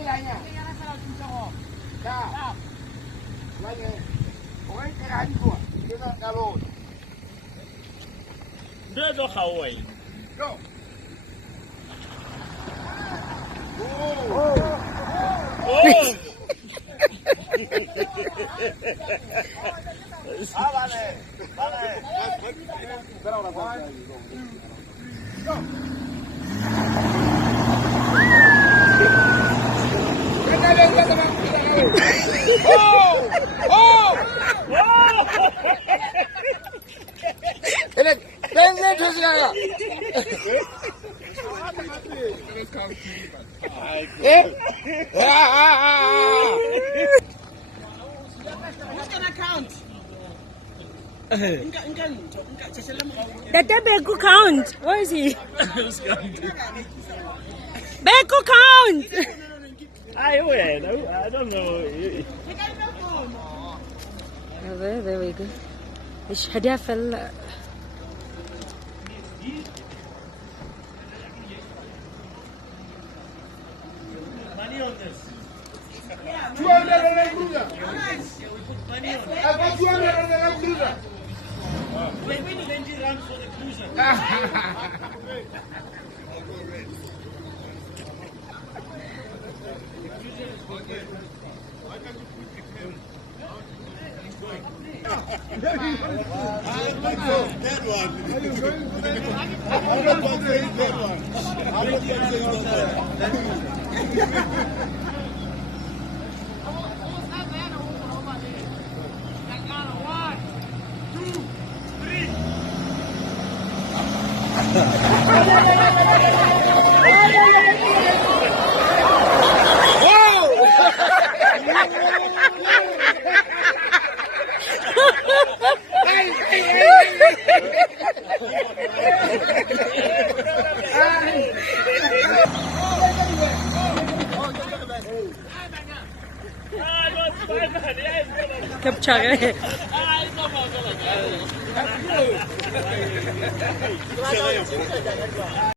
pilanya. Dah. Lagi. Orang kira dua. Kita kalau. Dia dah kawai. Go. Oh. Vale. Espera una cosa. Go. Benze çözüyor. Who's gonna count? Dada Beku count. Where is he? Beku count. I win. I don't know. Very good. ايش هدف ال Money on this. 200 on the cruiser. We put money on it. I got 200 on the cruiser. When 20 runs for the cruiser. Capture.